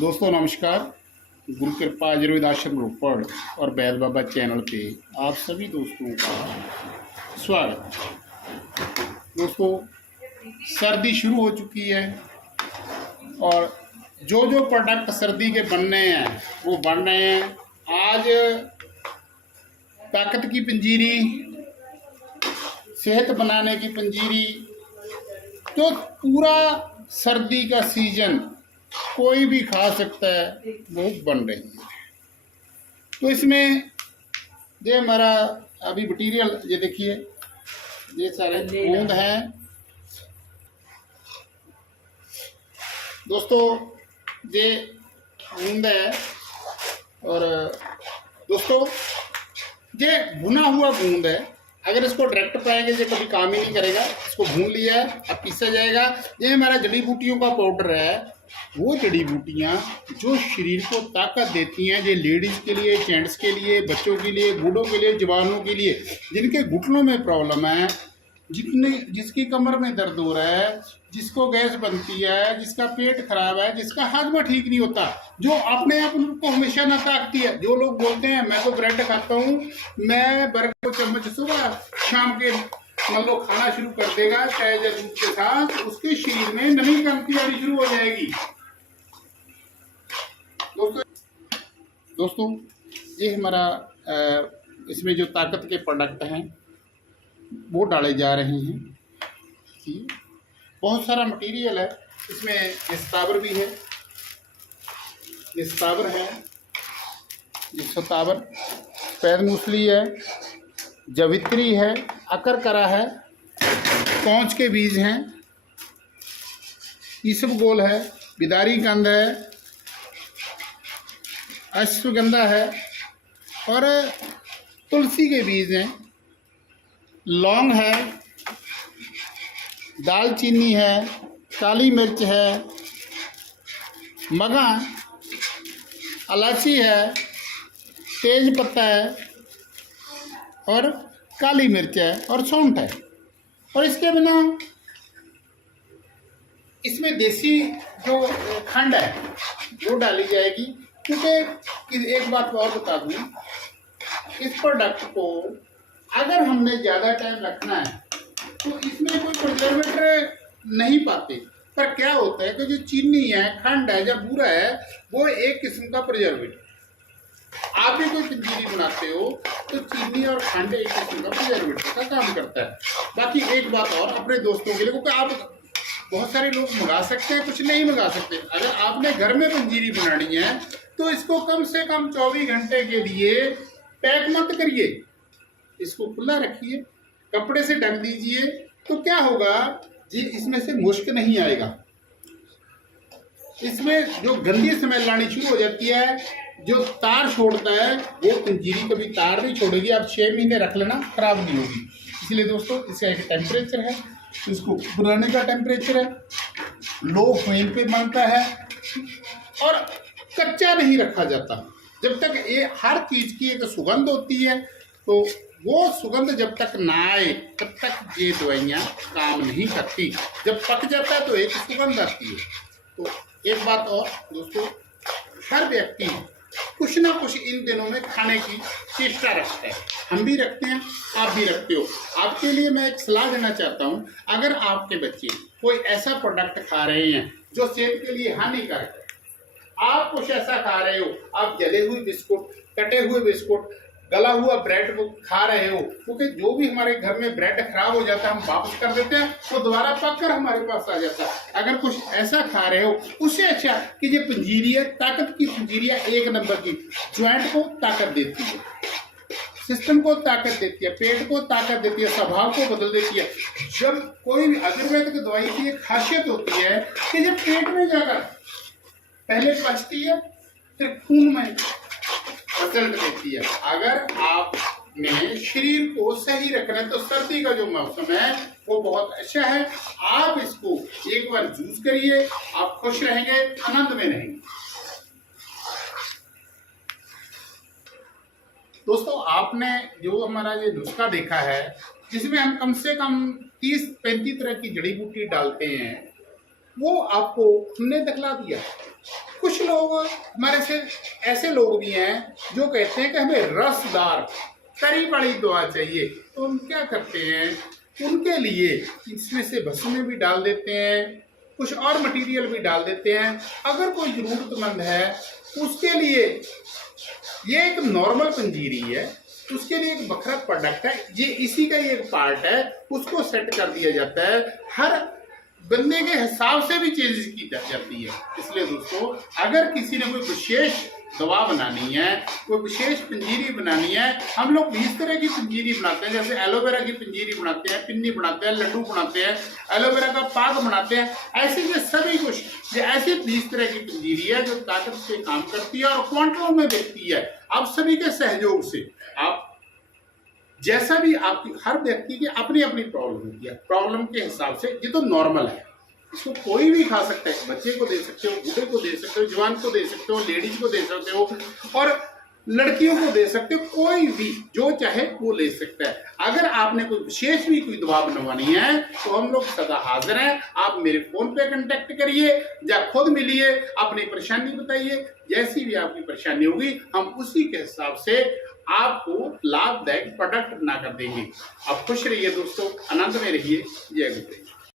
दोस्तों नमस्कार। गुरु कृपा आयुर्वेद आश्रम रोपड़ और बैद बाबा चैनल पे आप सभी दोस्तों का स्वागत। दोस्तों सर्दी शुरू हो चुकी है और जो जो प्रोडक्ट सर्दी के बनने हैं वो बन रहे हैं। आज ताकत की पंजीरी, सेहत बनाने की पंजीरी, तो पूरा सर्दी का सीजन कोई भी खा सकता है वो बन रही है। तो इसमें ये हमारा अभी मटीरियल ये देखिए, ये सारे बूंद हैं दोस्तों, ये बूंद है। और दोस्तों ये भुना हुआ बूंद है, अगर इसको डायरेक्ट पाएंगे ये कभी काम ही नहीं करेगा। इसको भून लिया है, अब पीसा जाएगा। ये हमारा जड़ी बूटियों का पाउडर है, वो जड़ी बूटियाँ जो शरीर को ताकत देती हैं। ये लेडीज़ के लिए, जेंट्स के लिए, बच्चों के लिए, बूढ़ों के लिए, जवानों के लिए, जिनके घुटनों में प्रॉब्लम है, जिसकी कमर में दर्द हो रहा है, जिसको गैस बनती है, जिसका पेट खराब है, जिसका हाजमा ठीक नहीं होता, जो अपने आप उनको हमेशा ना ताकती है। जो लोग बोलते हैं मैं तो ब्रेड खाता हूँ, मैं बर्गर को चम्मच सुबह शाम के मतलब खाना शुरू कर देगा चाय या दूध के साथ, उसके शरीर में नमी कमती आनी शुरू हो जाएगी। दोस्तों ये हमारा इसमें जो ताकत के प्रोडक्ट हैं वो डाले जा रहे हैं। बहुत सारा मटेरियल है इसमें। ये सतावर भी है, ये सतावर है, ये सतावर, पैद मूसली है, जवित्री है, अकरकरा है, कौच के बीज हैं, ईसबगोल है, बिदारी कंद है, अश्वगंधा है और तुलसी के बीज हैं, लौंग है, दालचीनी है, काली मिर्च है, मगा, इलायची है, तेज पत्ता है और काली मिर्च है और सौंठ है। और इसके बिना इसमें देसी जो खंड है वो डाली जाएगी। क्योंकि एक बात और बता दूं, इस प्रोडक्ट को अगर हमने ज़्यादा टाइम रखना है तो इसमें कोई प्रिजर्वेटर नहीं पाते। पर क्या होता है कि जो चीनी है, खंड है या बूरा है, वो एक किस्म का प्रिजर्वेटर। आप भी कोई पंजीरी बनाते हो तो चीनी और खंड एक किस्म का प्रिजर्वेटर का काम करता है। बाकी एक बात और अपने दोस्तों के लिए, क्योंकि आप बहुत सारे लोग मंगा सकते हैं, कुछ नहीं मंगा सकते। अगर आपने घर में पंजीरी बनानी है तो इसको कम से कम 24 घंटे के लिए पैक मत करिए, इसको खुला रखिए, कपड़े से ढक दीजिए। तो क्या होगा जी, इसमें से मुश्क नहीं आएगा। इसमें जो गंदी स्मेल आनी शुरू हो जाती है, जो तार छोड़ता है, वो पंजीरी कभी तार नहीं छोड़ेगी। आप 6 महीने रख लेना, खराब नहीं होगी। इसलिए दोस्तों इसका एक टेम्परेचर है, इसको बनाने का टेम्परेचर है, लो फ्लेम पे बनता है और कच्चा नहीं रखा जाता। जब तक ये हर चीज़ की एक सुगंध होती है, तो वो सुगंध जब तक ना आए तब तक ये दवाइयाँ काम नहीं करती। जब पक जाता है तो एक सुगंध आती है। तो एक बात और दोस्तों, हर व्यक्ति कुछ ना कुछ इन दिनों में खाने की चेष्टा रखता है। हम भी रखते हैं, आप भी रखते हो। आपके लिए मैं एक सलाह देना चाहता हूँ, अगर आपके बच्चे कोई ऐसा प्रोडक्ट खा रहे हैं जो सेहत के लिए हानिकारक है, आप कुछ ऐसा खा रहे हो, आप जले हुए बिस्कुट, कटे हुए बिस्कुट, गला हुआ ब्रेड को खा रहे हो, क्योंकि जो भी हमारे घर में ब्रेड खराब हो जाता है हम वापस कर देते हैं, वो दोबारा पक कर हमारे पास आ जाता है। अगर कुछ ऐसा खा रहे हो, उससे अच्छा कि ये पंजीरी है, ताकत की पंजीरी है, एक नंबर की, ज्वाइंट को ताकत देती है, सिस्टम को ताकत देती है, पेट को ताकत देती है, स्वभाव को बदल देती है। जब कोई भी आयुर्वेदिक दवाई की एक खासियत होती है कि जब पेट में जाकर पहले पचती है, फिर खून में रिजल्ट देती है। अगर आपने शरीर को सही रखना है तो सर्दी का जो मौसम है वो बहुत अच्छा है। आप इसको एक बार यूज करिए, आप खुश रहेंगे, आनंद में रहेंगे। दोस्तों आपने जो हमारा ये नुस्खा देखा है, जिसमें हम कम से कम 30-35 तरह की जड़ी बूटी डालते हैं, वो आपको हमने दिखला दिया। कुछ लोग हमारे से ऐसे लोग भी हैं जो कहते हैं कि हमें रसदार तरी वाली दवा चाहिए, तो हम क्या करते हैं, उनके लिए इसमें से भस्म भी डाल देते हैं, कुछ और मटेरियल भी डाल देते हैं। अगर कोई ज़रूरतमंद है उसके लिए ये एक नॉर्मल पंजीरी है, उसके लिए एक बखरा प्रोडक्ट है, ये इसी का ही एक पार्ट है, उसको सेट कर दिया जाता है। हर बंदे के हिसाब से भी चेंजेस की जाती है। इसलिए दोस्तों, अगर किसी ने कोई विशेष दवा बनानी है, कोई विशेष पंजीरी बनानी है, हम लोग 20 तरह की पंजीरी बनाते हैं। जैसे एलोवेरा की पंजीरी बनाते हैं, पिन्नी बनाते हैं, लड्डू बनाते हैं, एलोवेरा का पाक बनाते हैं, ऐसे ये सभी कुछ ये ऐसी 20 तरह की पंजीरी है जो ताकत से काम करती है और क्वांटलों में बिकती है। आप सभी के सहयोग से, आप जैसा भी आपकी, हर व्यक्ति की अपनी अपनी प्रॉब्लम होती है, प्रॉब्लम के हिसाब से ये तो नॉर्मल है, इसको कोई भी खा सकता है। बच्चे को दे सकते हो, बूढ़े को दे सकते हो, जवान को दे सकते हो, लेडीज को दे सकते हो और लड़कियों को दे सकते हो, कोई भी जो चाहे वो ले सकता है। अगर आपने कोई विशेष भी कोई दवा बनवानी है तो हम लोग सदा हाजिर हैं। आप मेरे फोन पे कांटेक्ट करिए या खुद मिलिए, अपनी परेशानी बताइए, जैसी भी आपकी परेशानी होगी हम उसी के हिसाब से आपको लाभदायक प्रोडक्ट बना कर देंगे। आप खुश रहिए दोस्तों, आनंद में रहिए। जय गुरु।